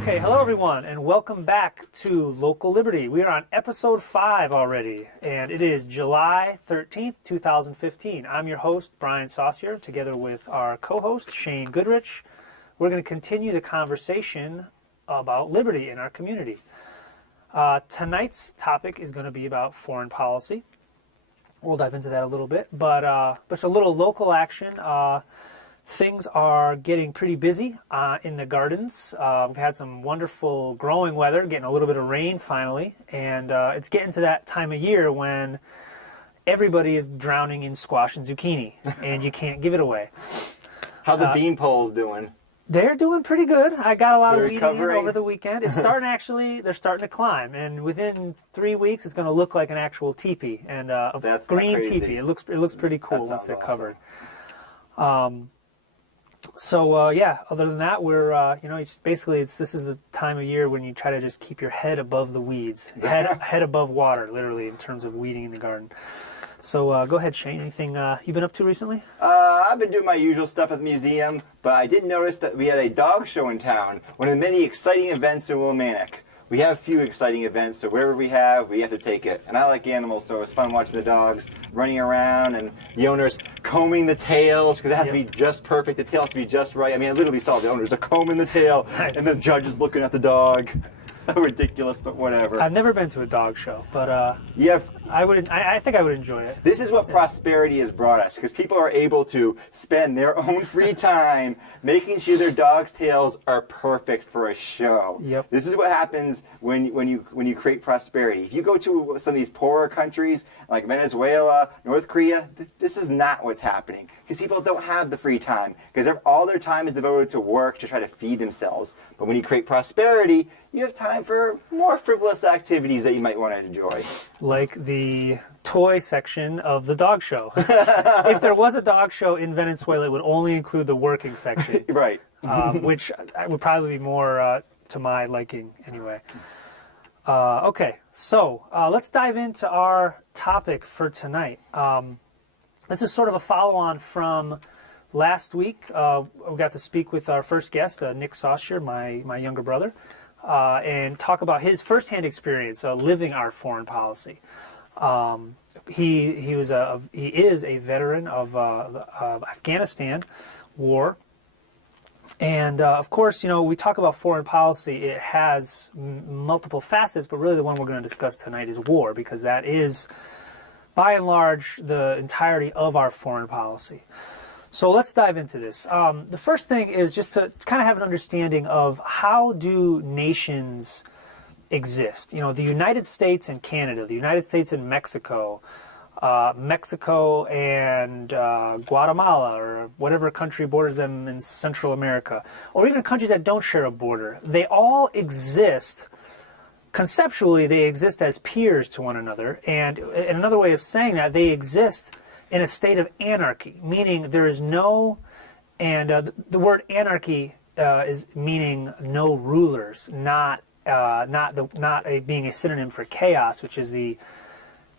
Okay, hello everyone, and welcome back to Local Liberty. We are on episode 5 already, and it is July 13th, 2015. I'm your host, Brian Saucier, together with our co-host, Shane Goodrich. We're going to continue the conversation about liberty in our community. Tonight's topic is going to be about foreign policy. We'll dive into that a little bit, but it's a little local action. Things are getting pretty busy in the gardens. We've had some wonderful growing weather, getting a little bit of rain finally, and it's getting to that time of year when everybody is drowning in squash and zucchini, and you can't give it away. How the bean poles doing? They're doing pretty good. I got a lot of weeding in recovering? over the weekend. It's starting they're starting to climb, and within 3 weeks, it's going to look like an actual teepee, and a That's green crazy. teepee. It looks pretty cool That once they're sounds covered. Other than that, we're this is the time of year when you try to just keep your head above the weeds, head above water, literally, in terms of weeding in the garden. So go ahead, Shane. Anything you've been up to recently? I've been doing my usual stuff at the museum, but I did notice that we had a dog show in town, one of the many exciting events in Willimantic. We have a few exciting events, so wherever we have to take it. And I like animals, so it was fun watching the dogs running around and the owners combing the tails, because it has to be just perfect. The tail has to be just right. I mean, I literally saw the owners combing the tail, Nice. And the judges looking at the dog. So ridiculous, but whatever. I've never been to a dog show, but I think I would enjoy it. This is what prosperity has brought us, because people are able to spend their own free time making sure their dog's tails are perfect for a show. Yep. This is what happens when you create prosperity. If you go to some of these poorer countries like Venezuela, North Korea, this is not what's happening, because people don't have the free time, because all their time is devoted to work to try to feed themselves. But when you create prosperity, you have time for more frivolous activities that you might want to enjoy. Like the toy section of the dog show. If there was a dog show in Venezuela, it would only include the working section. Right. Which would probably be more to my liking anyway. Okay, so let's dive into our topic for tonight. This is sort of a follow-on from last week. We got to speak with our first guest, Nick Saucier, my younger brother, and talk about his firsthand experience living our foreign policy. He is a veteran of the Afghanistan war. And of course, we talk about foreign policy. It has multiple facets, but really the one we're going to discuss tonight is war, because that is, by and large, the entirety of our foreign policy. So let's dive into this. The first thing is just to kind of have an understanding of how do nations exist. The United States and Canada, the United States and Mexico, Mexico and Guatemala, or whatever country borders them in Central America, or even countries that don't share a border. They all exist, conceptually, they exist as peers to one another. And another way of saying that, they exist in a state of anarchy, meaning there is no, and the word anarchy is meaning no rulers, not being a synonym for chaos, which is the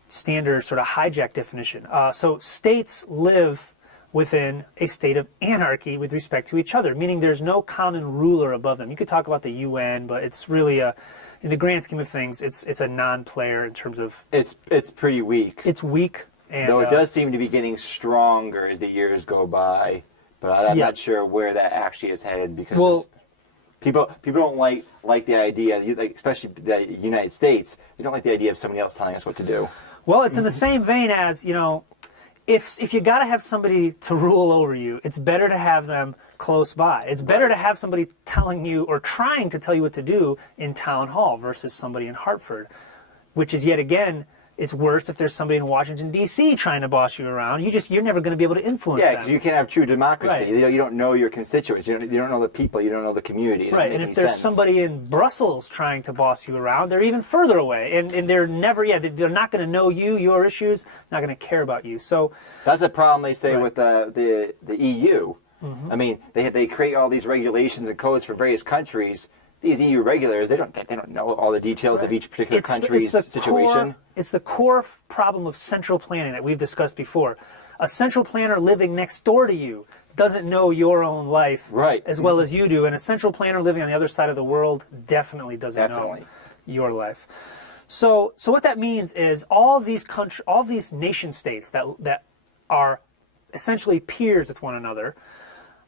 standard sort of hijack definition. So states live within a state of anarchy with respect to each other, meaning there's no common ruler above them. You could talk about the UN, but it's really in the grand scheme of things, it's a non-player in terms of... It's pretty weak. It's weak. And, though it does seem to be getting stronger as the years go by, but I'm not sure where that actually is headed, because people don't like the idea, especially the United States. They don't like the idea of somebody else telling us what to do. Well, it's in the same vein as, if you got to have somebody to rule over you, it's better to have them close by. It's better to have somebody telling you or trying to tell you what to do in town hall versus somebody in Hartford, which is yet again, it's worse if there's somebody in Washington, D.C. trying to boss you around. You're never going to be able to influence them. Yeah, because you can't have true democracy. Right. You don't know your constituents. You don't know the people. You don't know the community. Right, and if there's somebody in Brussels trying to boss you around, they're even further away. And they're never, they're not going to know you, your issues, not going to care about you. So that's a problem they say with the EU. Mm-hmm. I mean, they create all these regulations and codes for various countries, these EU regulators, they don't know all the details of each particular country's situation. It's the core problem of central planning that we've discussed before. A central planner living next door to you doesn't know your own life as well as you do, and a central planner living on the other side of the world definitely doesn't know your life. So what that means is all these nation states that are essentially peers with one another,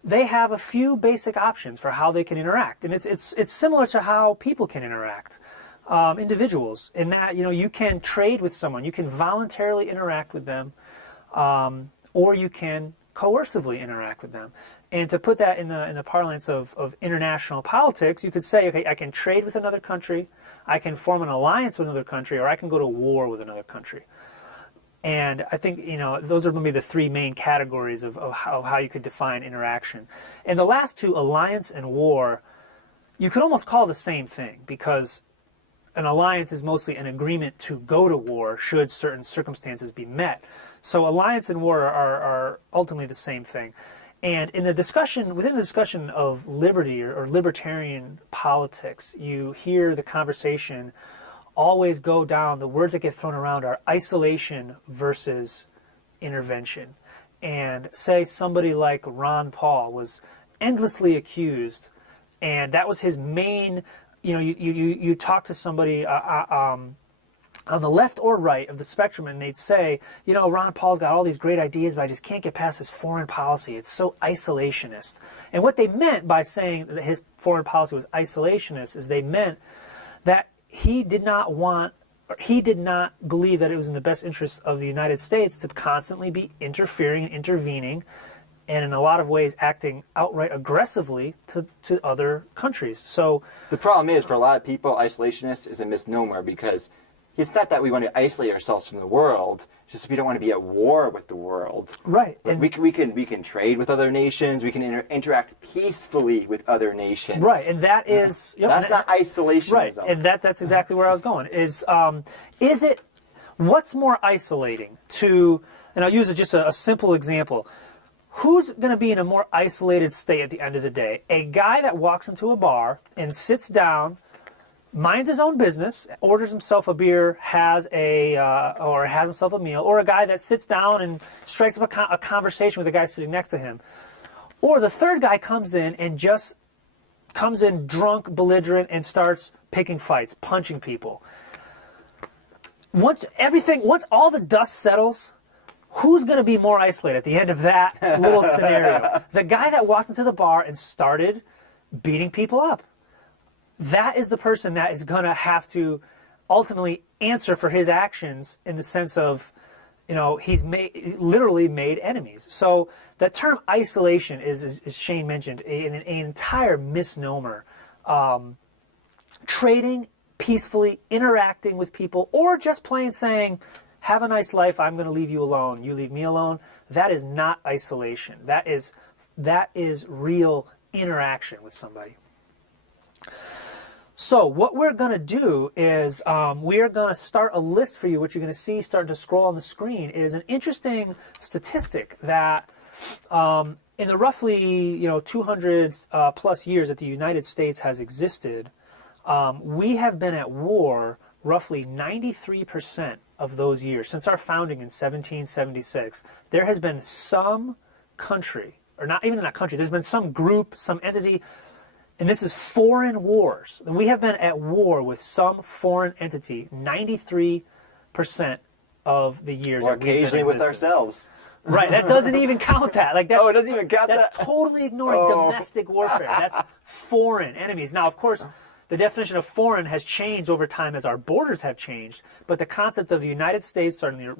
they have a few basic options for how they can interact, and it's similar to how people can interact, individuals. In that, you can trade with someone, you can voluntarily interact with them, or you can coercively interact with them. And to put that in the parlance of international politics, you could say, okay, I can trade with another country, I can form an alliance with another country, or I can go to war with another country. And I think, those are going to be the three main categories of how you could define interaction. And the last two, alliance and war, you could almost call the same thing, because an alliance is mostly an agreement to go to war should certain circumstances be met. So alliance and war are ultimately the same thing. And within the discussion of liberty or libertarian politics, you hear the conversation always go down, the words that get thrown around are isolation versus intervention. And say somebody like Ron Paul was endlessly accused, and that was his main, you talk to somebody on the left or right of the spectrum, and they'd say, Ron Paul's got all these great ideas, but I just can't get past his foreign policy. It's so isolationist. And what they meant by saying that his foreign policy was isolationist is they meant that he did not believe that it was in the best interest of the United States to constantly be interfering and intervening, and in a lot of ways acting outright aggressively to other countries. So the problem is, for a lot of people, isolationist is a misnomer, because it's not that we want to isolate ourselves from the world. It's just we don't want to be at war with the world. Right. And we can trade with other nations. We can interact peacefully with other nations. Right, and that is that's not isolationism. Right, and that's exactly where I was going. Is it what's more isolating to? And I'll use just a simple example. Who's going to be in a more isolated state at the end of the day? A guy that walks into a bar and sits down, minds his own business, orders himself a beer, has himself a meal, or a guy that sits down and strikes up a conversation with the guy sitting next to him. Or the third guy comes in drunk, belligerent, and starts picking fights, punching people. Once all the dust settles, who's going to be more isolated at the end of that little scenario? The guy that walked into the bar and started beating people up. That is the person that is going to have to ultimately answer for his actions, in the sense of, he's literally made enemies. So the term isolation is, as Shane mentioned, an entire misnomer. Trading peacefully, interacting with people, or just plain saying, have a nice life, I'm going to leave you alone, you leave me alone, that is not isolation. That is real interaction with somebody. So what we're going to do is we are going to start a list for you. What you're going to see starting to scroll on the screen is an interesting statistic that in the roughly 200 plus years that the United States has existed, we have been at war roughly 93% of those years. Since our founding in 1776, there has been some country, or not even that country, there's been some group, some entity, and this is foreign wars. We have been at war with some foreign entity 93% of the years. Or occasionally with ourselves. Right, that doesn't even count that. It doesn't even count that? That's totally ignoring domestic warfare. That's foreign enemies. Now, of course, the definition of foreign has changed over time as our borders have changed, but the concept of the United States, starting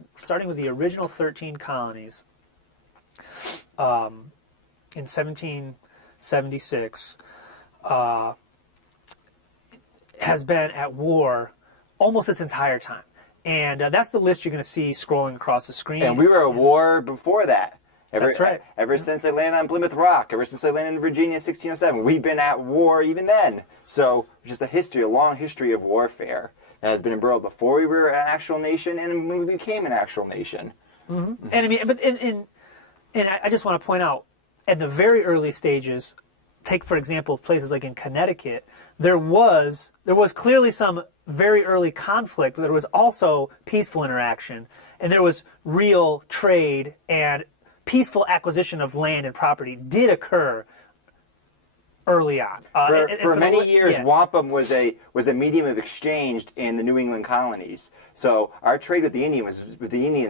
with the original 13 colonies in 1776, has been at war almost its entire time. And that's the list you're going to see scrolling across the screen. And we were at war before that. That's right. Ever since they landed on Plymouth Rock, ever since they landed in Virginia in 1607, we've been at war even then. So just a long history of warfare that has been embroiled before we were an actual nation and when we became an actual nation. Mm-hmm. And I mean, but I just want to point out, at the very early stages, take, for example, places like in Connecticut, there was clearly some very early conflict, but there was also peaceful interaction, and there was real trade and peaceful acquisition of land and property did occur early on. For many years, wampum was a medium of exchange in the New England colonies. So our trade with the Indians, the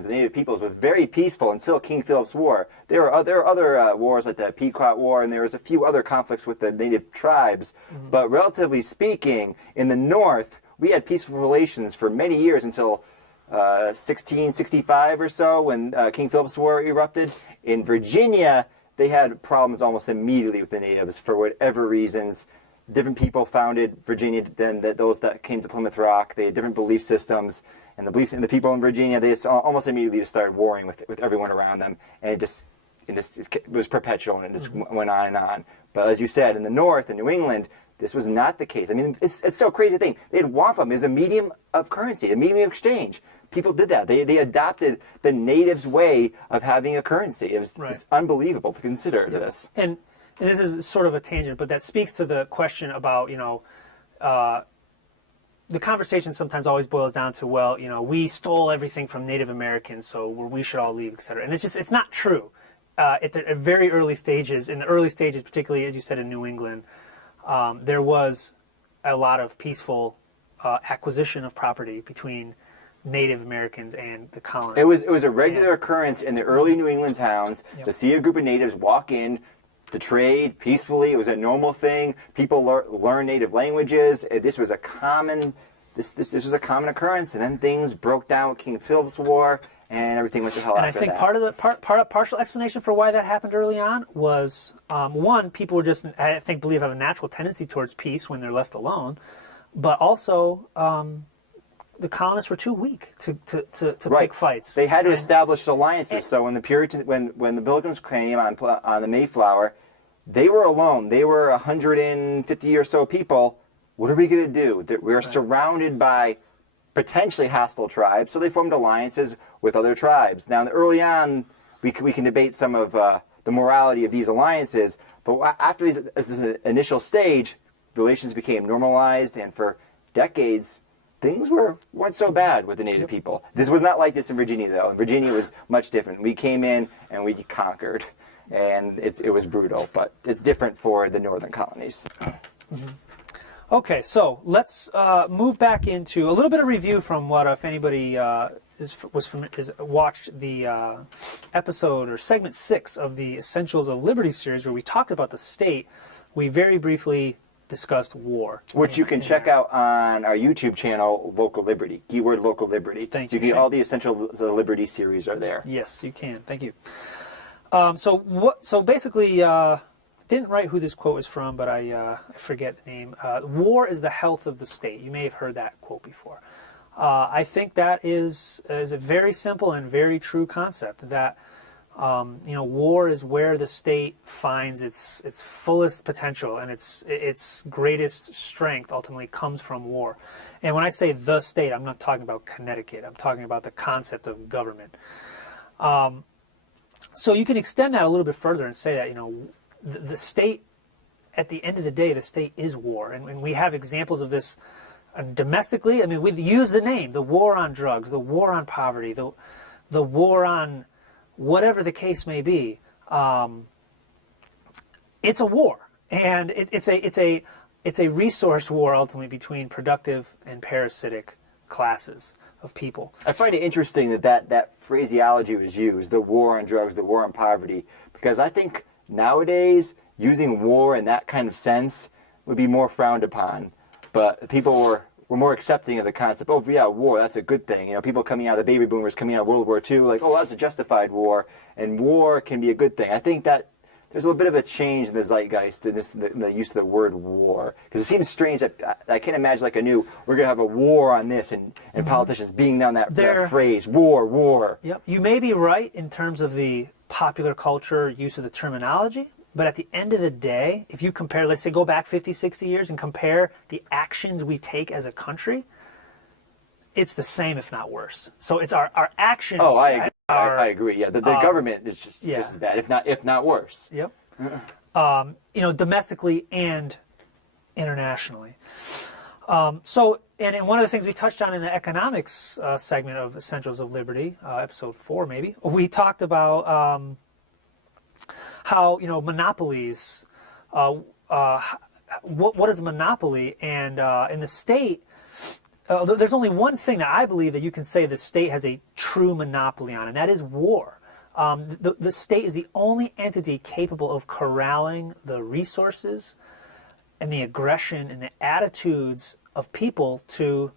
native peoples, was very peaceful until King Philip's War. There were other wars like the Pequot War, and there was a few other conflicts with the native tribes. Mm-hmm. But relatively speaking, in the North, we had peaceful relations for many years until 1665 or so, when King Philip's War erupted. In Virginia, they had problems almost immediately with the natives for whatever reasons. Different people founded Virginia than those that came to Plymouth Rock. They had different belief systems, and the people in Virginia, they almost immediately just started warring with everyone around them, and it was perpetual, and it just went on and on. But as you said, in the North, in New England, this was not the case. I mean, it's so crazy to think. They had wampum as a medium of currency, a medium of exchange. People did that. They adopted the natives' way of having a currency. It's unbelievable to consider this. And this is sort of a tangent, but that speaks to the question about, the conversation sometimes always boils down to, well, we stole everything from Native Americans, so we should all leave, et cetera. And it's not true. At very early stages, particularly, as you said, in New England, there was a lot of peaceful acquisition of property between Native Americans and the colonists. It was a regular occurrence in the early New England towns to see a group of natives walk in to trade peacefully. It was a normal thing. People learn native languages. This was a common occurrence, and then things broke down with King Philip's War, and everything went to hell. And I think part of partial explanation for why that happened early on was one, people were just believe have a natural tendency towards peace when they're left alone, but also the colonists were too weak to pick fights. They had to establish alliances. So when the Pilgrims came on the Mayflower, they were alone. They were 150 or so people. What are we going to do? We're surrounded by potentially hostile tribes, so they formed alliances with other tribes. Now, early on, we can debate some of the morality of these alliances, but after this initial stage, relations became normalized, and for decades, things weren't so bad with the native people. This was not like this in Virginia, though. In Virginia, it was much different. We came in and we conquered, and it was brutal, but it's different for the northern colonies. Mm-hmm. Okay, so let's move back into a little bit of review from what, if anybody watched the episode or segment 6 of the Essentials of Liberty series, where we talked about the state. We very briefly discussed war, which you can check out on our YouTube channel, Local Liberty. Keyword Local Liberty. Thank you. You can all the Essentials of Liberty series are there. Yes, you can. Thank you. So basically. Didn't write who this quote is from, but I forget the name. War is the health of the state. You may have heard that quote before. I think that is a very simple and very true concept. That war is where the state finds its fullest potential, and its greatest strength ultimately comes from war. And when I say the state, I'm not talking about Connecticut. I'm talking about the concept of government. So you can extend that a little bit further and say that the state, at the end of the day, the state is war. And we have examples of this domestically. I mean, we use the name, the war on drugs, the war on poverty, the war on whatever the case may be. It's a war. And it's a resource war, ultimately, between productive and parasitic classes of people. I find it interesting that phraseology was used, the war on drugs, the war on poverty, because I think nowadays, using war in that kind of sense would be more frowned upon. But people were more accepting of the concept. Oh, yeah, war, that's a good thing. People coming out, the baby boomers coming out of World War II, like, oh, that's a justified war, and war can be a good thing. I think that there's a little bit of a change in the zeitgeist in the use of the word war. Because it seems strange that I can't imagine we're going to have a war on this, and politicians being down that phrase, war. Yep. You may be right in terms of the popular culture use of the terminology, but at the end of the day, if you compare, let's say go back 50, 60 years and compare the actions we take as a country, it's the same, if not worse. So it's our actions. Oh, I agree. Yeah, the government is just as bad, if not worse. Yep. domestically and internationally. And one of the things we touched on in the economics segment of Essentials of Liberty, episode 4 maybe, we talked about how monopolies. What is a monopoly? And in the state, there's only one thing that I believe that you can say the state has a true monopoly on, and that is war. The state is the only entity capable of corralling the resources and the aggression and the attitudes of people to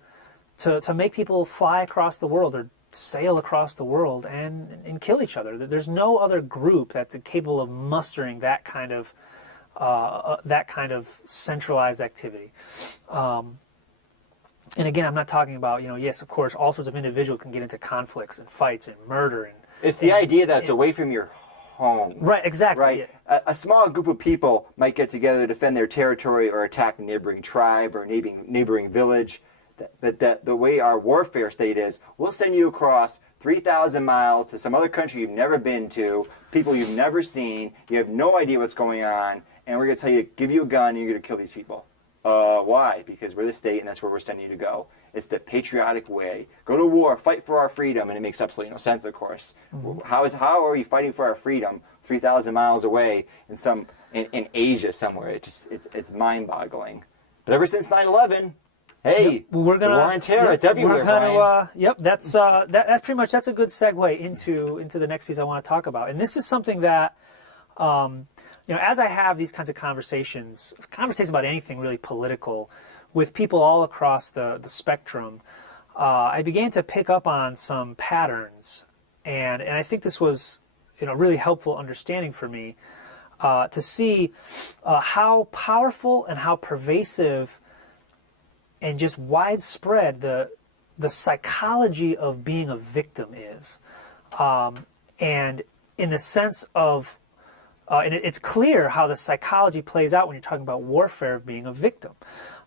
make people fly across the world or sail across the world and kill each other. There's no other group that's capable of mustering that kind of centralized activity. And again, I'm not talking about, yes, of course, all sorts of individuals can get into conflicts and fights and murder. It's the idea that it's away from your home. Right, exactly. Right? Yeah. A small group of people might get together to defend their territory or attack a neighboring tribe or neighboring village. But the way our warfare state is, we'll send you across 3,000 miles to some other country you've never been to, people you've never seen, you have no idea what's going on, and we're going to tell you to give you a gun and you're going to kill these people. Why? Because we're the state and that's where we're sending you to go. It's the patriotic way. Go to war, fight for our freedom, and it makes absolutely no sense, of course. Mm-hmm. How are we fighting for our freedom 3,000 miles away in Asia somewhere? It's mind-boggling. But ever since 9/11, hey, yep. We're gonna, the war on terror, it's everywhere. We're gonna, that's pretty much, that's a good segue into the next piece I want to talk about. And this is something that, as I have these kinds of conversations about anything really political with people all across the spectrum, I began to pick up on some patterns, and I think this was really helpful understanding for me to see how powerful and how pervasive and just widespread the psychology of being a victim is, and in the sense of and it's clear how the psychology plays out when you're talking about warfare of being a victim.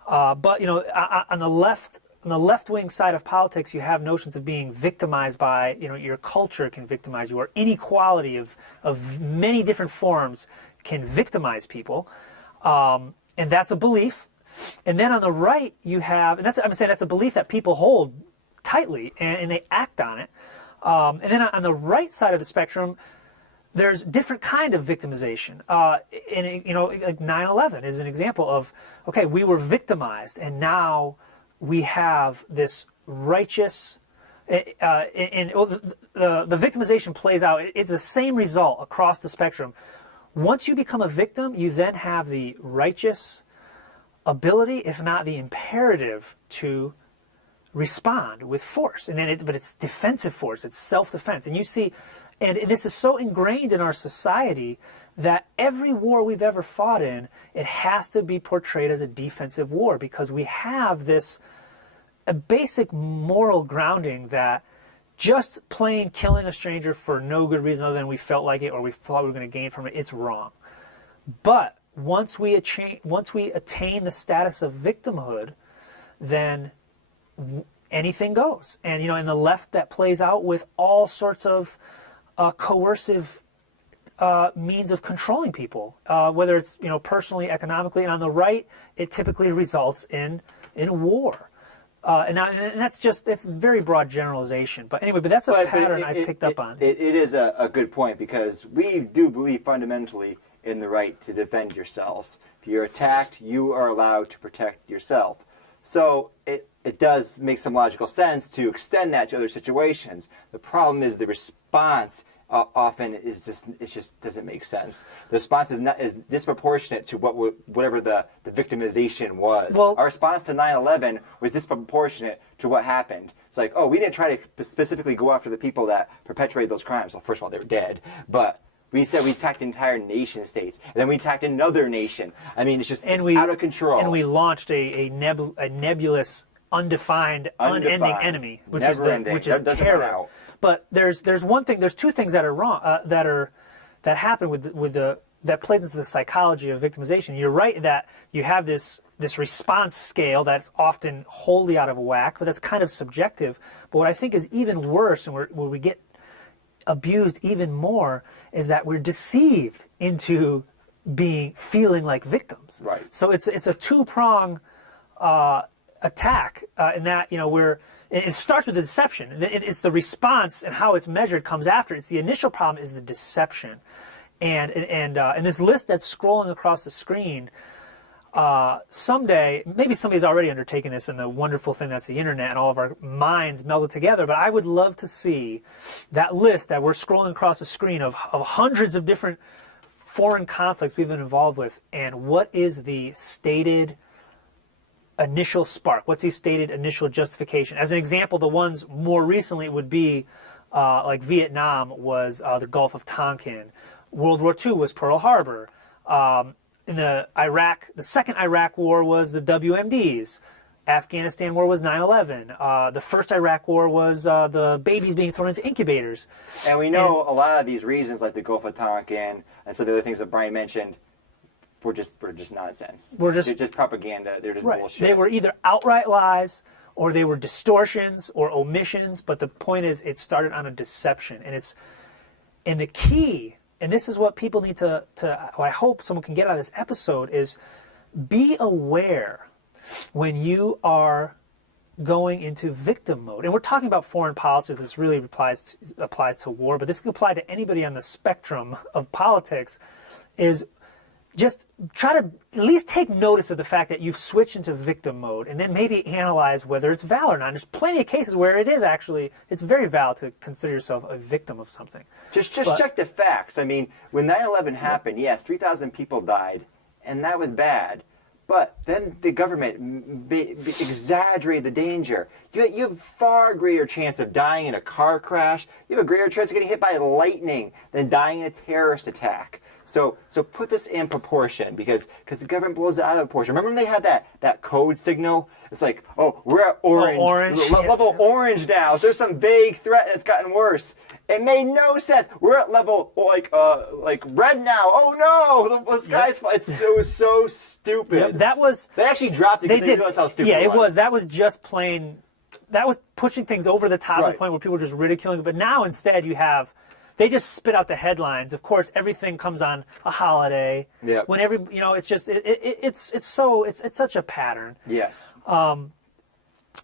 But on the left-wing side of politics, you have notions of being victimized by, your culture can victimize you, or inequality of many different forms can victimize people, and that's a belief. And then on the right, you have, and I'm saying that's a belief that people hold tightly and they act on it. And then on the right side of the spectrum, there's different kind of victimization. And like 9/11 is an example of, okay, we were victimized, and now we have this righteous. And the victimization plays out. It's the same result across the spectrum. Once you become a victim, you then have the righteous ability, if not the imperative, to respond with force. And then but it's defensive force. It's self-defense. And you see. And this is so ingrained in our society that every war we've ever fought in, it has to be portrayed as a defensive war, because we have a basic moral grounding that just plain killing a stranger for no good reason other than we felt like it or we thought we were going to gain from it, it's wrong. But once we attain the status of victimhood, then anything goes. And in the left, that plays out with all sorts of coercive means of controlling people, whether it's personally, economically, and on the right, it typically results in war. And that's very broad generalization. But anyway, that's a pattern I've picked up on. It is a good point, because we do believe fundamentally in the right to defend yourselves. If you're attacked, you are allowed to protect yourself. So it does make some logical sense to extend that to other situations. The problem is the response often is just doesn't make sense. The response is disproportionate to whatever the victimization was. Well, our response to 9/11 was disproportionate to what happened. It's like, oh, we didn't try to specifically go after the people that perpetrated those crimes. Well, first of all, they were dead, but we said we attacked entire nation states, and then we attacked another nation. I mean, it's out of control. And we launched a nebulous, unending enemy, which is terror. But there's one thing. There's two things that are wrong. That happen that plays into the psychology of victimization. You're right that you have this response scale that's often wholly out of whack, but that's kind of subjective. But what I think is even worse, and where we get abused even more, is that we're deceived into feeling like victims. Right. So it's a two-prong attack in that, it starts with the deception. It's the response, and how it's measured comes after. It's the initial problem is the deception. And this list that's scrolling across the screen, someday, maybe somebody's already undertaken this, and the wonderful thing that's the internet and all of our minds melded together, but I would love to see that list that we're scrolling across the screen of hundreds of different foreign conflicts we've been involved with, and what is the stated initial spark? What's the stated initial justification? As an example, the ones more recently would be like Vietnam was the Gulf of Tonkin. World War II was Pearl Harbor. In the second Iraq War was the WMDs. Afghanistan War was 9/11. The first Iraq War was the babies being thrown into incubators. And we know a lot of these reasons, like the Gulf of Tonkin and some of the other things that Brian mentioned, were just nonsense. They're just propaganda. They're just bullshit. They were either outright lies, or they were distortions or omissions. But the point is, it started on a deception, and the key. And this is what people need to I hope someone can get out of this episode is be aware when you are going into victim mode. And we're talking about foreign policy. This really applies to war, but this can apply to anybody on the spectrum of politics. Is just try to at least take notice of the fact that you've switched into victim mode, and then maybe analyze whether it's valid or not. And there's plenty of cases where it's very valid to consider yourself a victim of something. Just check the facts. I mean, when 9/11 happened, yes, 3,000 people died, and that was bad. But then the government exaggerated the danger. You have far greater chance of dying in a car crash. You have a greater chance of getting hit by lightning than dying in a terrorist attack. So put this in proportion, because the government blows it out of proportion. Remember when they had that code signal? It's like, oh, we're at orange, level orange now. So there's some vague threat, and it's gotten worse. It made no sense. We're at level like red now. Oh no, the sky's it was so stupid. Yep, they actually dropped it because they realized how stupid it was. Yeah, it was. That was just plain. That was pushing things over the top to the point where people were just ridiculing it. But now instead they just spit out the headlines. Of course, everything comes on a holiday. Yeah. When it's just it's such a pattern. Yes.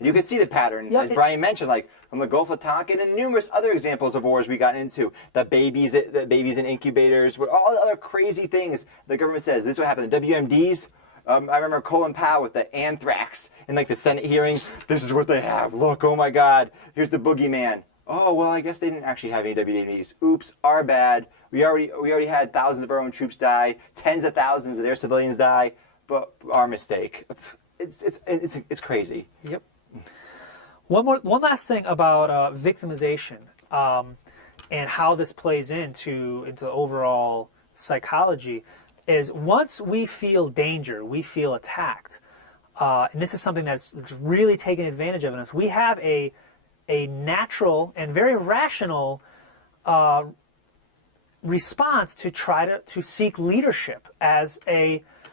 You can see the pattern, as Brian mentioned, like from the Gulf of Tonkin and numerous other examples of wars we got into. The babies in incubators, all the other crazy things the government says. This is what happened. The WMDs. I remember Colin Powell with the anthrax in like the Senate hearing. This is what they have. Look, oh my God, here's the boogeyman. Oh, well, I guess they didn't actually have any WMDs. Oops, our bad. We already had thousands of our own troops die, tens of thousands of their civilians die, but our mistake. It's crazy. Yep. One last thing about victimization and how this plays into overall psychology is once we feel danger, we feel attacked, and this is something that's really taken advantage of in us. We have a natural and very rational response to try to seek leadership as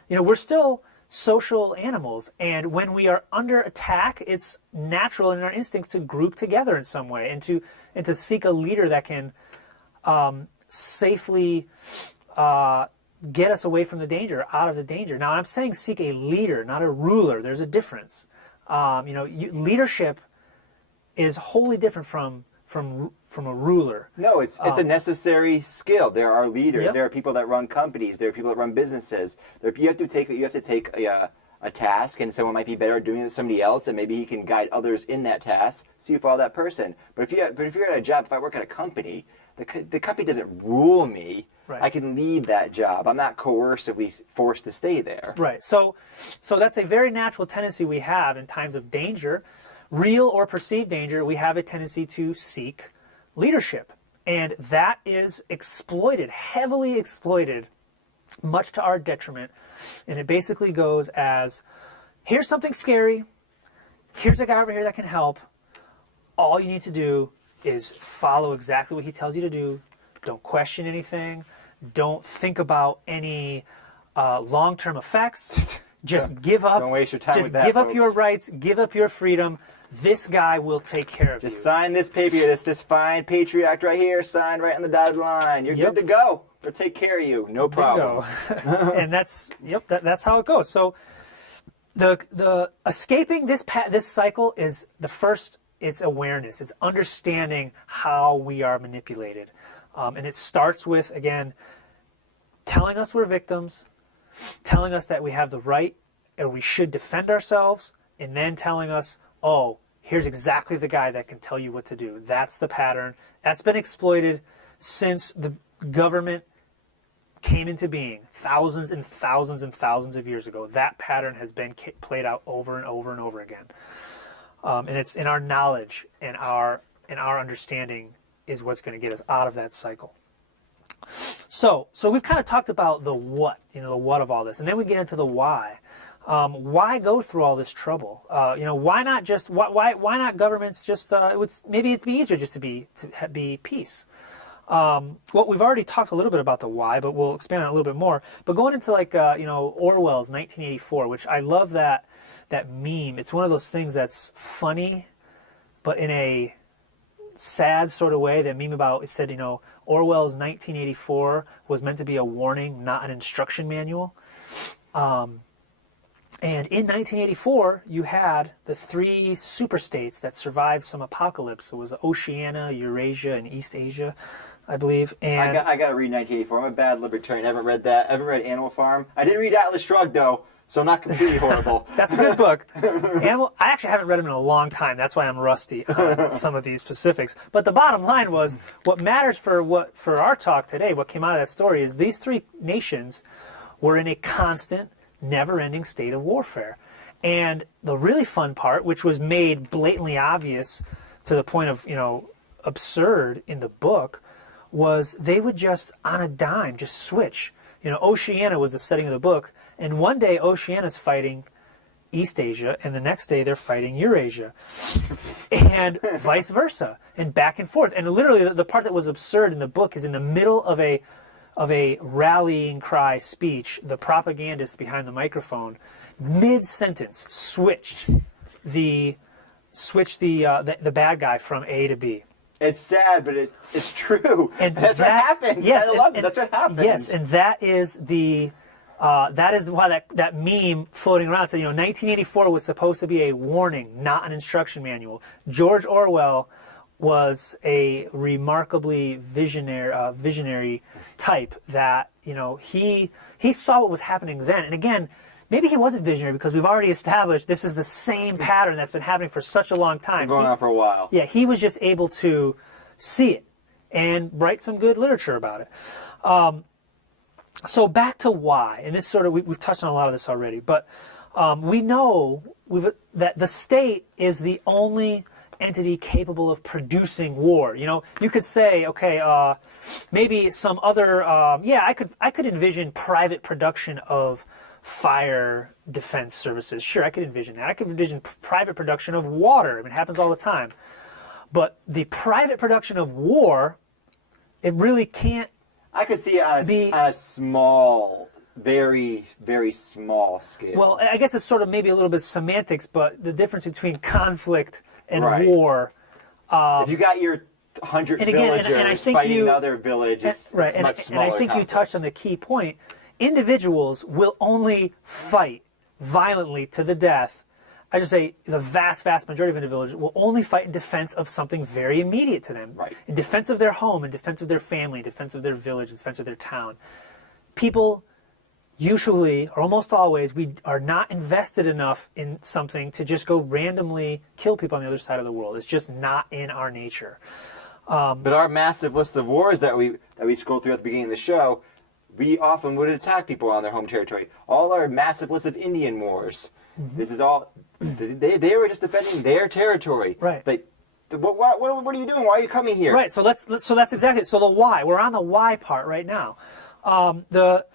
we're still social animals, and when we are under attack, it's natural in our instincts to group together in some way and to seek a leader that can safely get us away from the danger, out of the danger. Now, I'm saying seek a leader, not a ruler. There's a difference. Leadership is wholly different from a ruler. No, it's a necessary skill. There are leaders. Yep. There are people that run companies. There are people that run businesses. You have to take a task, and someone might be better at doing it than somebody else, and maybe he can guide others in that task. So you follow that person. But if you're at a job, if I work at a company, the company doesn't rule me. Right. I can leave that job. I'm not coercively forced to stay there. Right. So that's a very natural tendency we have in times of danger. Real or perceived danger, we have a tendency to seek leadership. And that is exploited, heavily exploited, much to our detriment. And it basically goes as, here's something scary, here's a guy over here that can help. All you need to do is follow exactly what he tells you to do. Don't question anything. Don't think about any long-term effects. Just give up. Don't waste your time just with that, give up folks. your rights, give up your freedom. this guy will take care of Just you. sign this paper. This fine Patriot Act right here. Sign right on the dotted line. You're good to go. We'll take care of you. No problem. Bingo. And that's how it goes. So the escaping this cycle is the first. It's awareness. It's understanding how we are manipulated, and it starts with, again, telling us we're victims, telling us that we have the right or we should defend ourselves, and then telling us, oh, here's exactly the guy that can tell you what to do. That's the pattern. That's been exploited since the government came into being thousands and thousands and thousands of years ago. That pattern has been played out over and over and over again. And it's in our knowledge and our understanding is what's going to get us out of that cycle. So we've kind of talked about the what, the what of all this, and then we get into the why. Why go through all this trouble? Why not just why not governments just? Maybe it'd be easier just to be peace. Well, we've already talked a little bit about the why, but we'll expand on it a little bit more. But going into Orwell's 1984, which I love that meme. It's one of those things that's funny, but in a sad sort of way. That meme about, it said, Orwell's 1984 was meant to be a warning, not an instruction manual. And in 1984, you had the three superstates that survived some apocalypse. It was Oceania, Eurasia, and East Asia, I believe. And I got to read 1984. I'm a bad libertarian. I haven't read that. I haven't read Animal Farm. I didn't read Atlas Shrugged, though, so I'm not completely horrible. That's a good book. I actually haven't read them in a long time. That's why I'm rusty on some of these specifics. But the bottom line was, what matters for our talk today, what came out of that story, is these three nations were in a constant, never-ending state of warfare. And the really fun part, which was made blatantly obvious to the point of, absurd in the book, was they would just, on a dime, just switch. Oceania was the setting of the book, and one day Oceania's fighting East Asia, and the next day they're fighting Eurasia, and vice versa, and back and forth. And literally, the part that was absurd in the book is in the middle of a rallying cry speech, the propagandist behind the microphone, mid-sentence, switched the bad guy from A to B. It's sad, but it's true. And that's what happened. Yes, I love it. That's what happened. Yes, and that is why that meme floating around said, 1984 was supposed to be a warning, not an instruction manual. George Orwell was a remarkably visionary type that, he saw what was happening then. And again, maybe he wasn't visionary because we've already established this is the same pattern that's been happening for such a long time. Going on for a while. Yeah, he was just able to see it and write some good literature about it. So back to why, and this sort of, we've touched on a lot of this already, but we know that the state is the only entity capable of producing war. You could say, okay, maybe some other, I could envision private production of fire defense services. Sure, I could envision that. I could envision private production of water. It happens all the time. But the private production of war, it really can't. I could see it on a small, very, very small scale. Well, I guess it's sort of maybe a little bit semantics, but the difference between conflict and right. war. If you got your 100 villagers fighting another village, it's much smaller. And I think conflict. you touched on the key point. Individuals will only fight violently to the death. I just say the vast, vast majority of individuals will only fight in defense of something very immediate to them. Right. In defense of their home, in defense of their family, in defense of their village, in defense of their town. People usually, or almost always, we are not invested enough in something to just go randomly kill people on the other side of the world. It's just not in our nature. But our massive list of wars that we scrolled through at the beginning of the show, we often would attack people on their home territory. All our massive list of Indian wars. Mm-hmm. This is all. They were just defending their territory. Right. What are you doing? Why are you coming here? Right. So that's exactly it. So the why. We're on the why part right now. The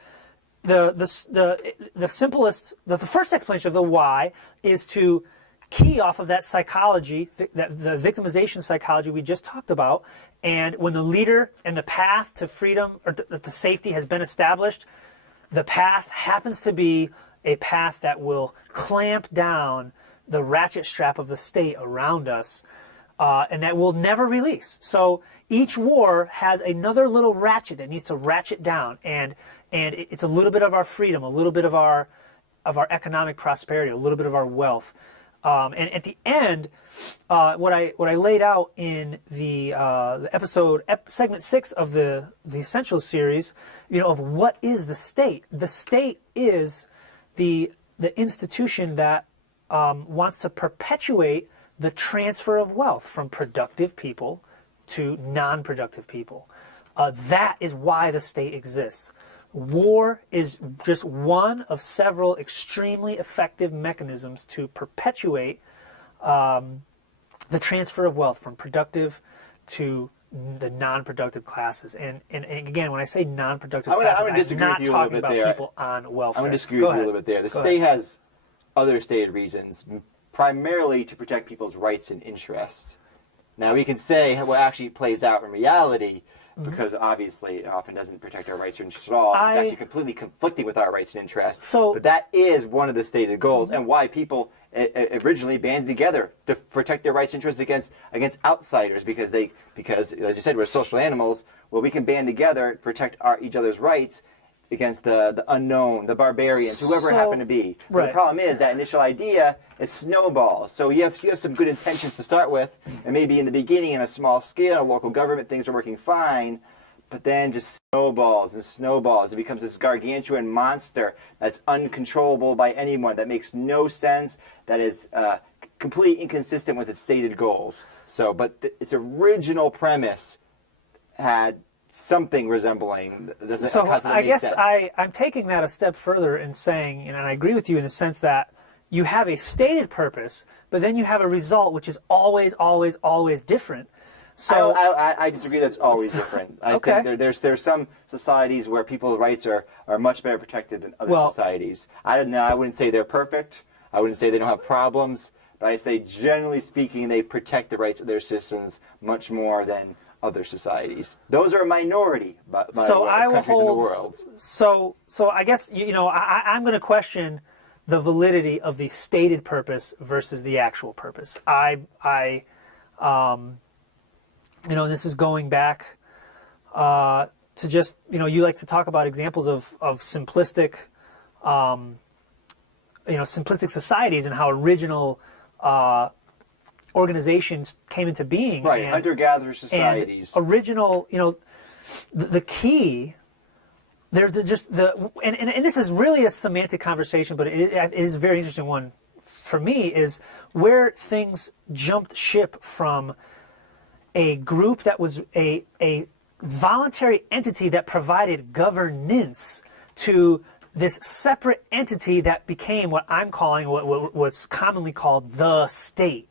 simplest, the first explanation of the why is to key off of that psychology, the victimization psychology we just talked about. And when the leader and the path to freedom or to safety has been established, the path happens to be a path that will clamp down the ratchet strap of the state around us, and that will never release. So each war has another little ratchet that needs to ratchet down, and it's a little bit of our freedom, a little bit of our economic prosperity, a little bit of our wealth. And at the end, what I laid out in the episode, segment 6 of the Essentials series, of what is the state. The state is the institution that wants to perpetuate the transfer of wealth from productive people to non-productive people. That is why the state exists. War is just one of several extremely effective mechanisms to perpetuate the transfer of wealth from productive to the non-productive classes. And again, when I say non-productive classes, I'm not talking about people on welfare. I'm going to disagree with you a little bit there. The state has other stated reasons, primarily to protect people's rights and interests. Now, we can say what actually plays out in reality, because obviously it often doesn't protect our rights or interests at all. It's actually completely conflicting with our rights and interests. But that is one of the stated goals, and why people originally banded together to protect their rights and interests against outsiders, because as you said, we're social animals. Well, we can band together, protect each other's rights against the unknown, the barbarians, whoever it happened to be. But the problem is that initial idea, it snowballs. So you have some good intentions to start with, and maybe in the beginning, in a small scale, local government, things are working fine, but then just snowballs and snowballs. It becomes this gargantuan monster that's uncontrollable by anyone, that makes no sense, that is completely inconsistent with its stated goals. So, but its original premise had something resembling. So I guess I'm taking that a step further and saying, and I agree with you in the sense that you have a stated purpose, but then you have a result which is always, always, always different. So I disagree. That's always different. I think there's some societies where people's rights are much better protected than other societies. I don't know. I wouldn't say they're perfect. I wouldn't say they don't have problems, but I say generally speaking, they protect the rights of their citizens much more than other societies. Those are a minority by countries in the world. So I guess I'm going to question the validity of the stated purpose versus the actual purpose. This is going back to just you like to talk about examples of simplistic simplistic societies and how original organizations came into being. Right, hunter-gatherer societies. And original, the key, there's and this is really a semantic conversation, but it is a very interesting one for me, is where things jumped ship from a group that was a voluntary entity that provided governance to this separate entity that became what I'm calling what's commonly called the state.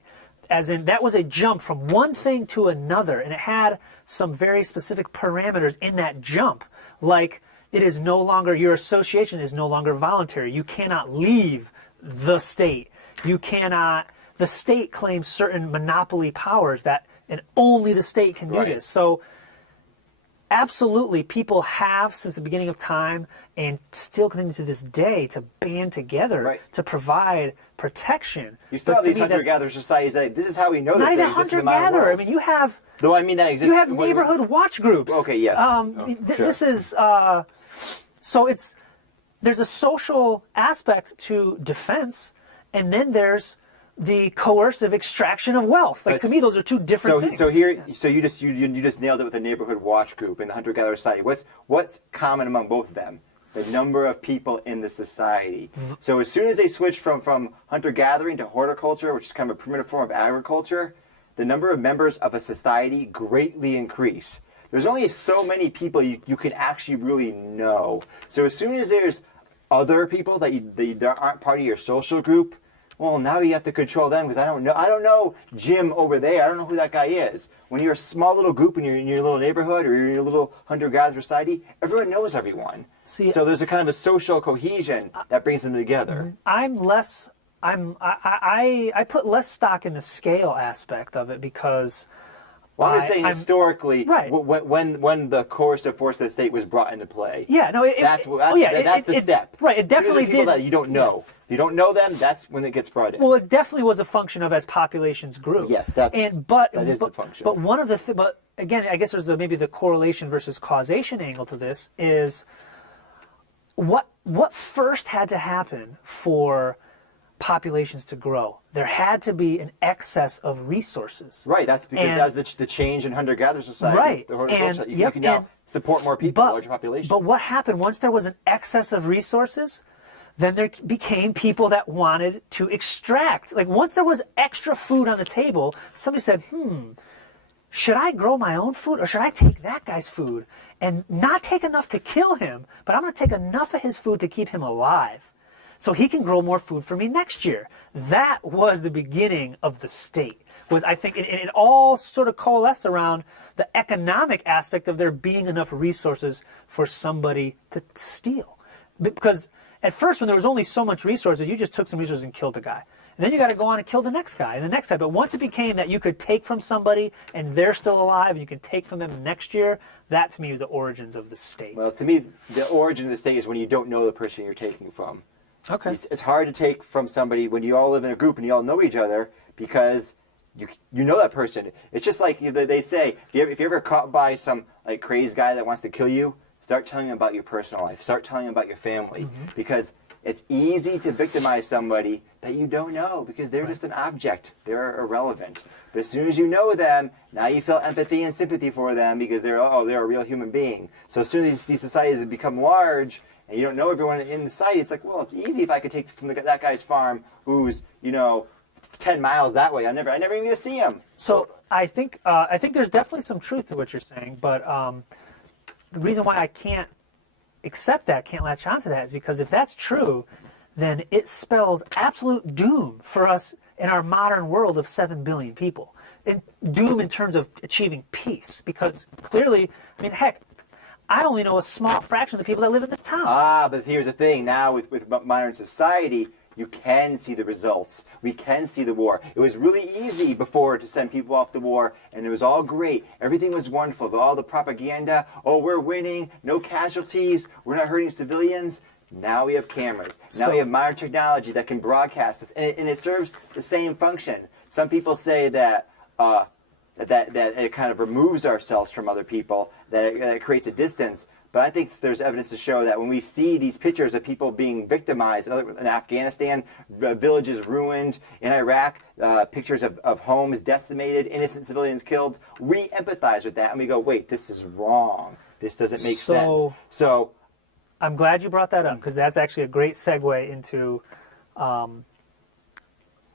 As in, that was a jump from one thing to another, and it had some very specific parameters in that jump. Like, it is no longer, your association is no longer voluntary. You cannot leave the state. The state claims certain monopoly powers and only the state can do this. So, absolutely, people have, since the beginning of time, and still continue to this day, to band together to provide protection. You still have these hunter-gatherer societies. This is how we know that they exist in the modern world. Hunter-gatherer. I mean, you have. Though I mean that exists. You have neighborhood watch groups. Okay. Yes. Sure. This is so there's a social aspect to defense, and then there's the coercive extraction of wealth. Like, to me, those are two different things. So you just nailed it with the neighborhood watch group and the hunter-gatherer society. What's common among both of them? The number of people in the society. So as soon as they switched from hunter-gathering to horticulture, which is kind of a primitive form of agriculture, the number of members of a society greatly increase. There's only so many people you can actually really know. So as soon as there's other people that aren't part of your social group, well, now you have to control them, because I don't know Jim over there. I don't know who that guy is. When you're a small little group and you're in your little neighborhood or you're in your little hunter-gatherer society, everyone knows everyone. So there's a kind of a social cohesion that brings them together. I put less stock in the scale aspect of it, because Well, I'm just saying historically, when the coercive force of the state was brought into play. Yeah, no, that's the step. Right, it definitely did. That you don't know. If you don't know them, that's when it gets brought in. Well, it definitely was a function of as populations grew. Yes, that is the function. But one of the but again, I guess there's maybe the correlation versus causation angle to this is what first had to happen for populations to grow. There had to be an excess of resources. Right, that's because that's the change in hunter-gatherer society. Right, The horticulture, you can now support more people, larger population. But what happened once there was an excess of resources? Then there became people that wanted to extract. Like once there was extra food on the table, somebody said, should I grow my own food or should I take that guy's food and not take enough to kill him, but I'm going to take enough of his food to keep him alive so he can grow more food for me next year. That was the beginning of the state. Was I think it all sort of coalesced around the economic aspect of there being enough resources for somebody to steal. Because at first, when there was only so much resources, you just took some resources and killed a guy. And then you got to go on and kill the next guy and the next guy. But once it became that you could take from somebody and they're still alive and you can take from them next year, that to me was the origins of the state. Well, to me, the origin of the state is when you don't know the person you're taking from. Okay. It's hard to take from somebody when you all live in a group and you all know each other because you know that person. It's just like they say, if you're ever caught by some like crazy guy that wants to kill you, start telling them about your personal life. Start telling them about your family. Because it's easy to victimize somebody that you don't know because they're just an object. They're irrelevant. But as soon as you know them, now you feel empathy and sympathy for them because they're a real human being. So as soon as these societies have become large and you don't know everyone in the society, it's like, well, it's easy if I could take from that guy's farm who's, 10 miles that way. I never even get to see him. So I think there's definitely some truth to what you're saying, but the reason why I can't accept that, can't latch onto that, is because if that's true, then it spells absolute doom for us in our modern world of 7 billion people. And doom in terms of achieving peace, because clearly, heck, I only know a small fraction of the people that live in this town. But here's the thing. Now with modern society, you can see the results. We can see the war. It was really easy before to send people off to war, and it was all great. Everything was wonderful. All the propaganda, we're winning, no casualties, we're not hurting civilians. Now we have cameras. Now we have modern technology that can broadcast this, and it serves the same function. Some people say that that it kind of removes ourselves from other people, that it creates a distance. But I think there's evidence to show that when we see these pictures of people being victimized, in Afghanistan, villages ruined, in Iraq, pictures of homes decimated, innocent civilians killed, we empathize with that and we go, wait, this is wrong. This doesn't make sense. So I'm glad you brought that up because that's actually a great segue into...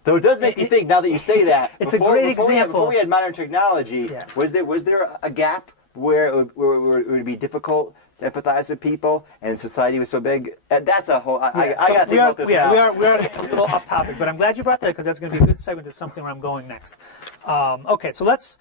Though it does make me think, now that you say that, it's a great example. Before we had modern technology, was there a gap where it would be difficult to empathize with people, and society was so big? That's a whole. I got to think about this now. We are a little off topic, but I'm glad you brought that because that's going to be a good segue to something where I'm going next. Okay, so let's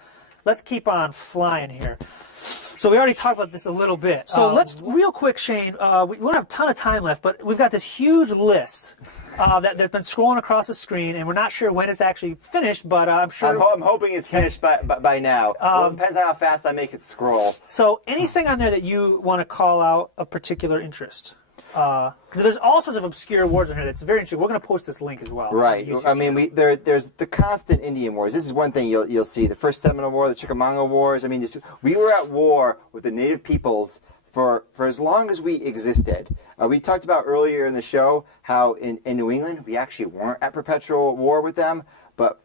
keep on flying here. So we already talked about this a little bit. So let's real quick, Shane. We don't have a ton of time left, but we've got this huge list that's been scrolling across the screen, and we're not sure when it's actually finished, but I'm sure. I'm hoping it's finished by now. Well, it depends on how fast I make it scroll. So anything on there that you want to call out of particular interest? Because there's all sorts of obscure wars in here that's very interesting. We're going to post this link as well. Right. There's the constant Indian wars. This is one thing you'll see. The First Seminole War, the Chickamauga Wars. We were at war with the native peoples for as long as we existed. We talked about earlier in the show how in New England we actually weren't at perpetual war with them, but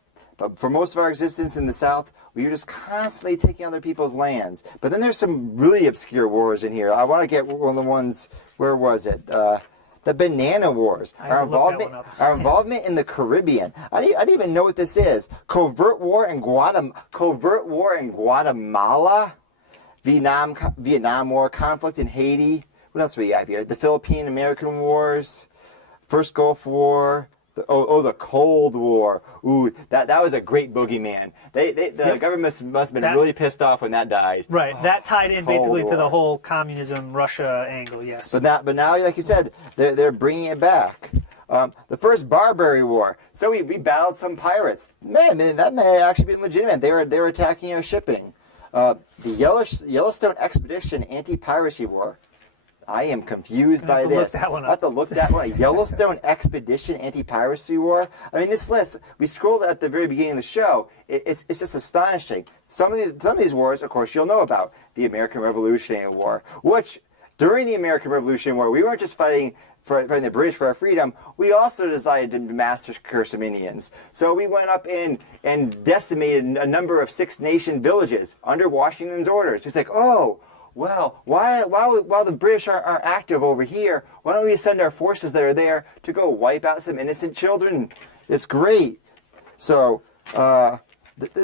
for most of our existence in the South, we were just constantly taking other people's lands. But then there's some really obscure wars in here. I want to get one of the ones, where was it? The Banana Wars. Our involvement in the Caribbean. I didn't even know what this is. Covert war in Guatemala. Vietnam War, conflict in Haiti. What else we got here? The Philippine-American Wars. First Gulf War. The Cold War. Ooh, that was a great boogeyman. The government must have been really pissed off when that died. Right, that tied in basically to the whole communism Russia angle. Yes. But now, like you said, they're bringing it back. The first Barbary War. So we battled some pirates. Man, that may actually be legitimate. They were attacking our shipping. The Yellowstone Expedition Anti-Piracy War. I am confused by have to look this. that one I have up. to look that one. A Yellowstone Expedition Anti-Piracy War. I mean, this list, we scrolled at the very beginning of the show. It's just astonishing. Some of these wars, of course, you'll know about. The American Revolutionary War, which during the American Revolutionary War, we weren't just fighting the British for our freedom. We also decided to massacre some Indians. So we went up in and decimated a number of Six Nation villages under Washington's orders. It's like, oh, well, while the British are active over here, why don't we send our forces that are there to go wipe out some innocent children? It's great. So the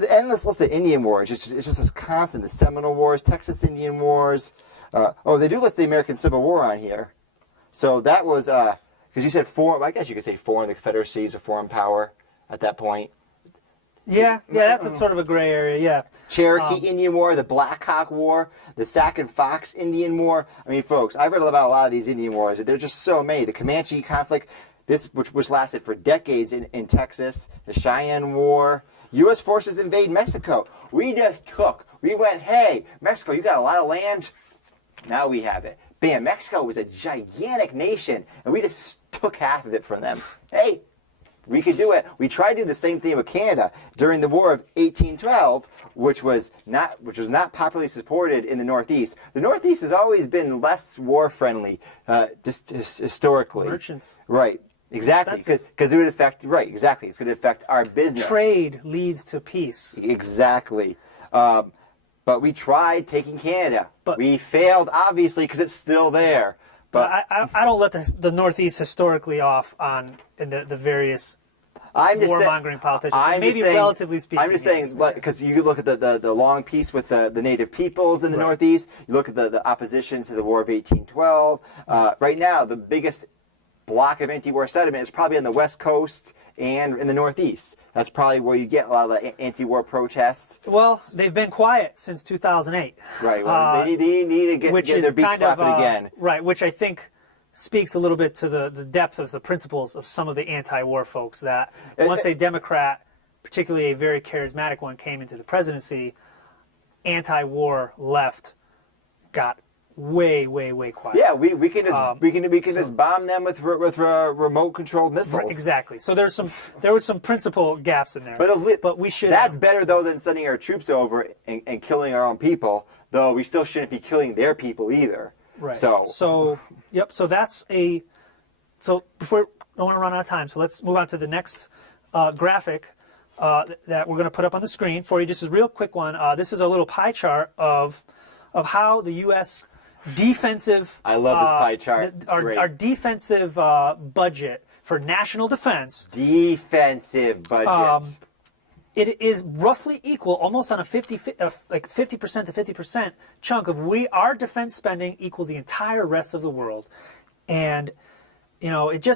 endless list of Indian wars, it's just this constant. The Seminole Wars, Texas Indian Wars. They do list the American Civil War on here. So that was, because you said foreign, I guess you could say foreign, the Confederacy is a foreign power at that point. Yeah, that's a sort of a gray area, yeah. Cherokee Indian War, the Black Hawk War, the Sac and Fox Indian War. I mean, folks, I've read about a lot of these Indian wars. There's just so many. The Comanche conflict, which lasted for decades in Texas, the Cheyenne War. U.S. forces invade Mexico. We went, hey, Mexico, you got a lot of land? Now we have it. Bam, Mexico was a gigantic nation, and we just took half of it from them. Hey, we could do it. We tried to do the same thing with Canada during the War of 1812, which was not popularly supported in the Northeast. The Northeast has always been less war-friendly, just historically. Merchants. Right. Exactly, because it would affect, right, exactly. It's going to affect our business. Trade leads to peace. Exactly. But we tried taking Canada. But we failed, obviously, because it's still there. But I don't let the Northeast historically off in the various warmongering politicians. Maybe relatively speaking. I'm just saying, because you look at the long peace with the native peoples in the Northeast. You look at the opposition to the War of 1812. Right now, the biggest block of anti-war sentiment is probably on the West Coast and in the Northeast. That's probably where you get a lot of the anti-war protests. Well, they've been quiet since 2008. Right. Well, they need to get their beaks flapping again. Right, which I think speaks a little bit to the depth of the principles of some of the anti-war folks, that once a Democrat, particularly a very charismatic one, came into the presidency, anti-war left got way quiet. Yeah, we can just bomb them with remote controlled missiles. Exactly. So there was some principal gaps in there. But we should. That's better though than sending our troops over and killing our own people. Though we still shouldn't be killing their people either. Right. So yep. So that's So before I don't want to run out of time, so let's move on to the next graphic that we're going to put up on the screen for you. Just a real quick one. This is a little pie chart of how the U.S. defensive. I love this pie chart. Our defensive budget for national defense. Defensive budget. It is roughly equal, almost on a 50% to 50% chunk of our defense spending equals the entire rest of the world, and it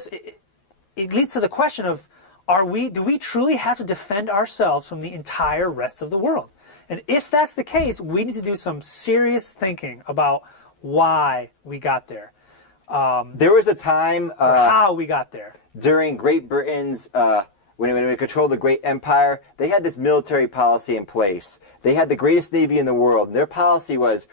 leads to the question of do we truly have to defend ourselves from the entire rest of the world? And if that's the case, we need to do some serious thinking about why we got there. There was a time or how we got there. During Great Britain's when it controlled the great empire, they had this military policy in place. They had the greatest navy in the world. And their policy was,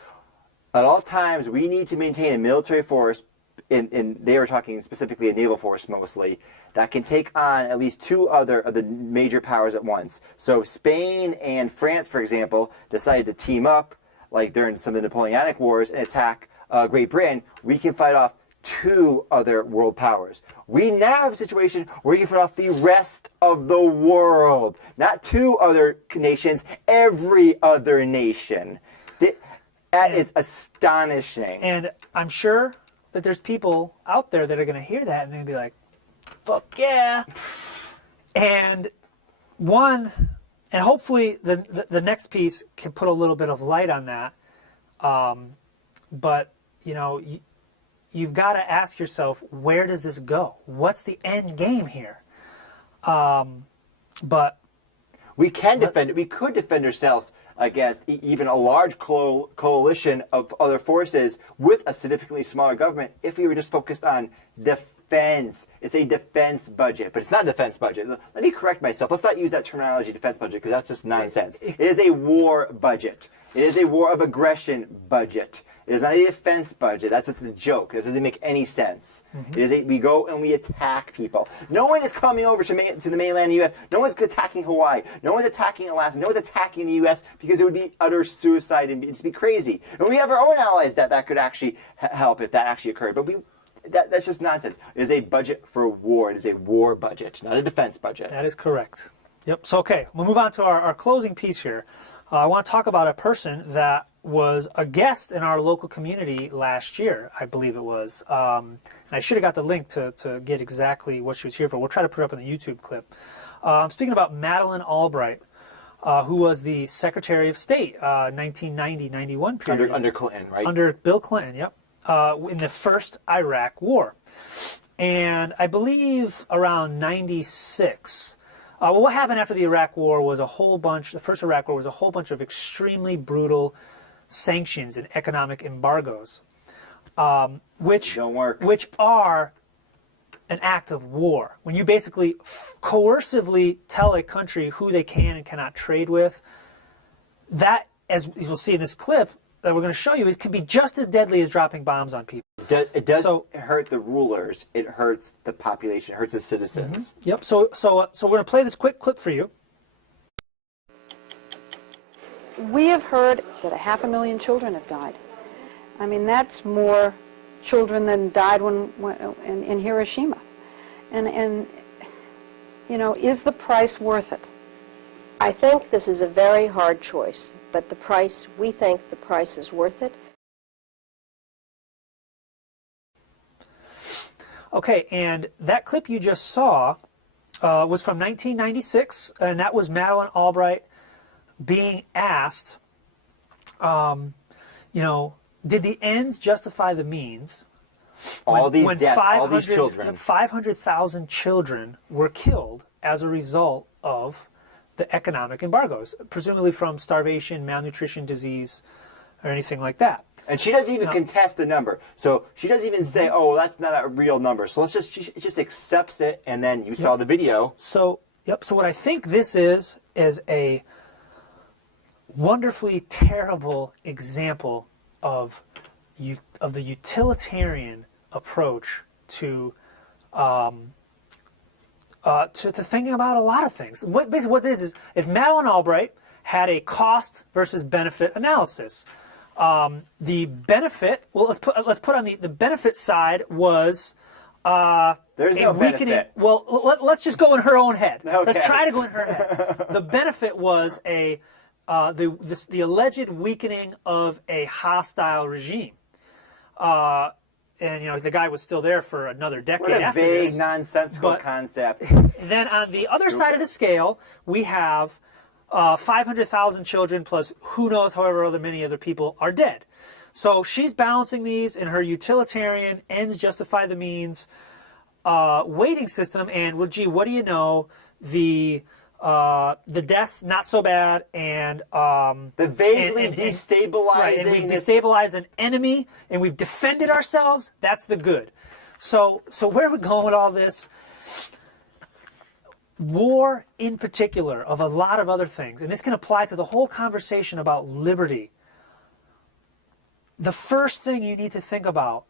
at all times, we need to maintain a military force, and they were talking specifically a naval force mostly, that can take on at least two other of the major powers at once. So Spain and France, for example, decided to team up, like during some of the Napoleonic Wars, and attack Great Britain. We can fight off two other world powers. We now have a situation where we can fight off the rest of the world. Not two other nations, every other nation. That is astonishing. And I'm sure that there's people out there that are going to hear that and they're going to be like, fuck yeah. And hopefully the next piece can put a little bit of light on that. But, you've got to ask yourself, where does this go? What's the end game here? But we can defend it. We could defend ourselves against even a large coalition of other forces with a significantly smaller government if we were just focused on defending defense. It's a defense budget, but it's not a defense budget. Let me correct myself. Let's not use that terminology, defense budget, because that's just nonsense. It is a war budget. It is a war of aggression budget. It is not a defense budget. That's just a joke. It doesn't make any sense. It is we go and we attack people. No one is coming over to the mainland U.S. No one's attacking Hawaii. No one's attacking Alaska. No one's attacking the U.S. because it would be utter suicide and just be crazy. And we have our own allies that could actually help if that actually occurred. But that's just nonsense. It is a budget for war. It is a war budget, not a defense budget. That is correct. Yep. So, okay, we'll move on to our closing piece here. I want to talk about a person that was a guest in our local community last year, I believe it was. And I should have got the link to get exactly what she was here for. We'll try to put it up in the YouTube clip. I'm speaking about Madeleine Albright, who was the Secretary of State, 1990-91 period. Under Clinton, right? Under Bill Clinton, yep. In the first Iraq War. And I believe around 96... well, what happened after the Iraq War was the first Iraq War was a whole bunch of extremely brutal sanctions and economic embargoes, which are an act of war. When you basically coercively tell a country who they can and cannot trade with, that, as you'll see in this clip that we're going to show you, it can be just as deadly as dropping bombs on people. It doesn't hurt the rulers. It hurts the population. It hurts the citizens. Yep. So we're going to play this quick clip for you. We have heard that 500,000 children have died. I mean, that's more children than died in Hiroshima. And you know, is the price worth it? I think this is a very hard choice, but we think the price is worth it. Okay, and that clip you just saw was from 1996, and that was Madeleine Albright being asked, you know, did the ends justify the means? All these deaths, all these children. 500,000 children were killed as a result of the economic embargoes, presumably from starvation, malnutrition, disease, or anything like that. And she doesn't even contest the number. So she doesn't even say, oh, that's not a real number. So she just accepts it, and then you saw the video. So, so what I think this is a wonderfully terrible example of the utilitarian approach to thinking about a lot of things. Basically what it is Madeleine Albright had a cost versus benefit analysis. The benefit, well, let's put on the benefit side was there's no weakening. benefit. Well, let's just go in her own head. Okay. Let's try to go in her head. The benefit was the alleged weakening of a hostile regime. And, you know, the guy was still there for another decade after this. What a vague, nonsensical concept. Then on the other side of the scale, we have 500,000 children plus who knows however many other people are dead. So she's balancing these in her utilitarian ends justify the means weighting system. And, well, gee, what do you know? The deaths not so bad, and the vaguely destabilizing. Right, and we've destabilized an enemy, and we've defended ourselves. That's the good. So where are we going with all this? War, in particular, of a lot of other things, and this can apply to the whole conversation about liberty. The first thing you need to think about,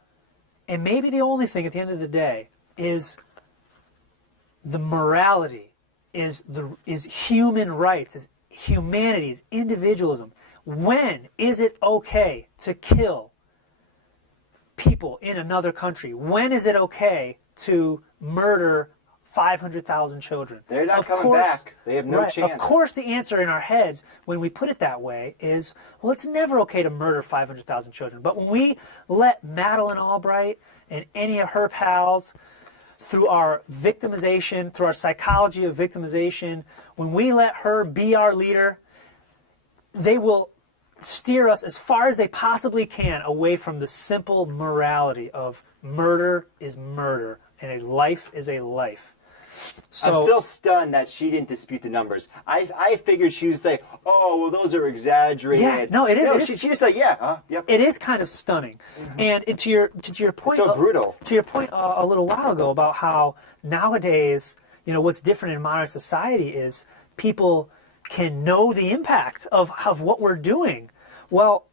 and maybe the only thing at the end of the day, is the morality. Is human rights, is humanity, is individualism. When is it okay to kill people in another country? When is it okay to murder 500,000 children? They're not coming back. They have no chance. Of course, the answer in our heads when we put it that way is, well, it's never okay to murder 500,000 children. But when we let Madeleine Albright and any of her pals, through our victimization, through our psychology of victimization, when we let her be our leader, they will steer us as far as they possibly can away from the simple morality of murder is murder and a life is a life. So I'm still stunned that she didn't dispute the numbers. I figured she would say, "Oh, well, those are exaggerated." Yeah, no, it is. No, it is. she just said, "Yeah, yep." It is kind of stunning, and to your point, so brutal. To your point a little while ago about how nowadays, what's different in modern society is people can know the impact of what we're doing. Well,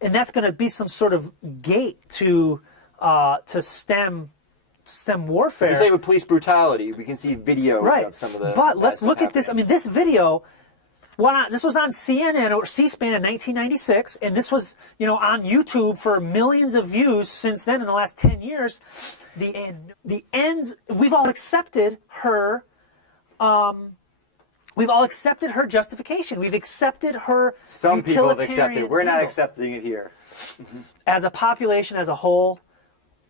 and that's going to be some sort of gate to stem warfare. It's the same with police brutality. We can see videos Right. of some of the. But let's look at this. I happening. mean, this video. This was on CNN or C-SPAN in 1996, and this was, on YouTube for millions of views since then in the last 10 years. The ends. We've all accepted her. We've all accepted her justification. We've accepted her Some people have utilitarian accepted. We're not angle. accepting it here. As a population as a whole,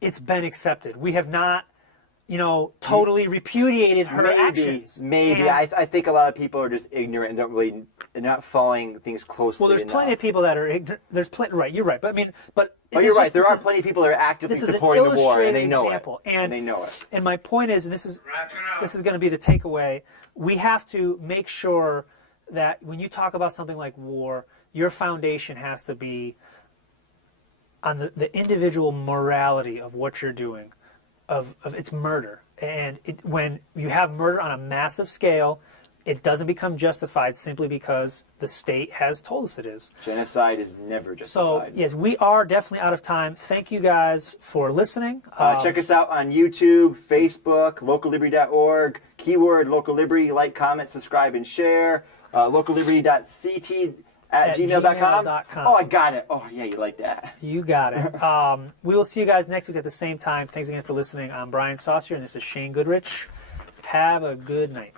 it's been accepted. We have not, totally repudiated her actions. Maybe. And- I think a lot of people are just ignorant and don't really, and not following things closely. well, there's enough. plenty of people that are ignorant. There's plenty. Right, you're right. But I mean, Oh, you're right. There are plenty of people that are actively this is an supporting the war, illustrated and they know example. it. And they know it. And my point is, and this is going to be the takeaway. We have to make sure that when you talk about something like war, your foundation has to be on the individual morality of what you're doing, of it's murder. And when you have murder on a massive scale, it doesn't become justified simply because the state has told us it is. Genocide is never So, justified. yes, we are definitely out of time. Thank you guys for listening. Check us out on YouTube, Facebook, localliberty.org, keyword local liberty, like, comment, subscribe, and share. localliberty.ct@gmail.com. gmail.com. Oh, I got it. Oh, yeah, you like that. You got it. We will see you guys next week at the same time. Thanks again for listening. I'm Brian Saucier, and this is Shane Goodrich. Have a good night.